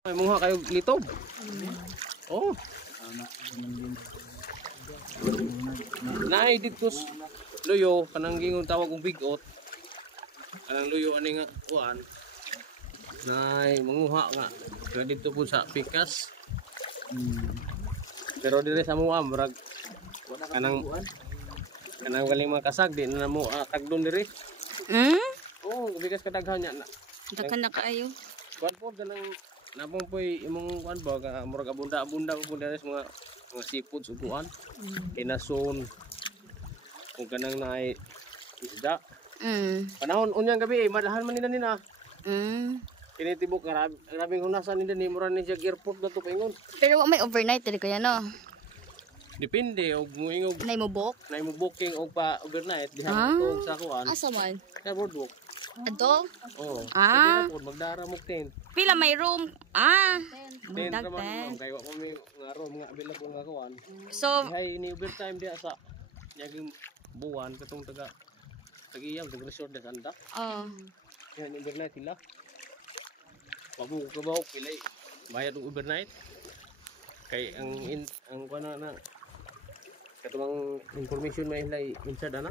May mungha kayo litob. Oh. Naay dito luyo kanang gingon tawag og bigot. Kanang luyo ani nga kuan. Naay manguha nga. Pero dito po sa pikas. Pero dire sa mua murag kanang galing makasag di na mo tagdon dire. Oh, bigas kadaghan nya na. Daghan na kaayo. Kuan po ganang napong po'y imong kuan ba ka murag abunda-abunda po dire sa mga seafood suguan. Kinason. Kung kanang naay isda. Panahon unyang gabi madahan man nila. Kinitibok grabing hunasan nila ni mura ni siya airport na to paingon. Pero wa may overnight dili kaya no. Depende og moingog Nay mo book. nay mo booking og pa overnight diha to sa kuan. Asa man? Sa boardwalk. Adto? Oh. Ah. Pwede na po magdara mo tent. Pila may room? Tent Magdag naman 10. kay wa pa may nga room nga available nga kuan. So, Hay ni overtime diha sa yaging buwan katong tag-iyang resort da sanda. Yan overnight sila. Pabuk kabawok pilay bayad og overnight. Kay ang kuan na katong information may hilay inside ana.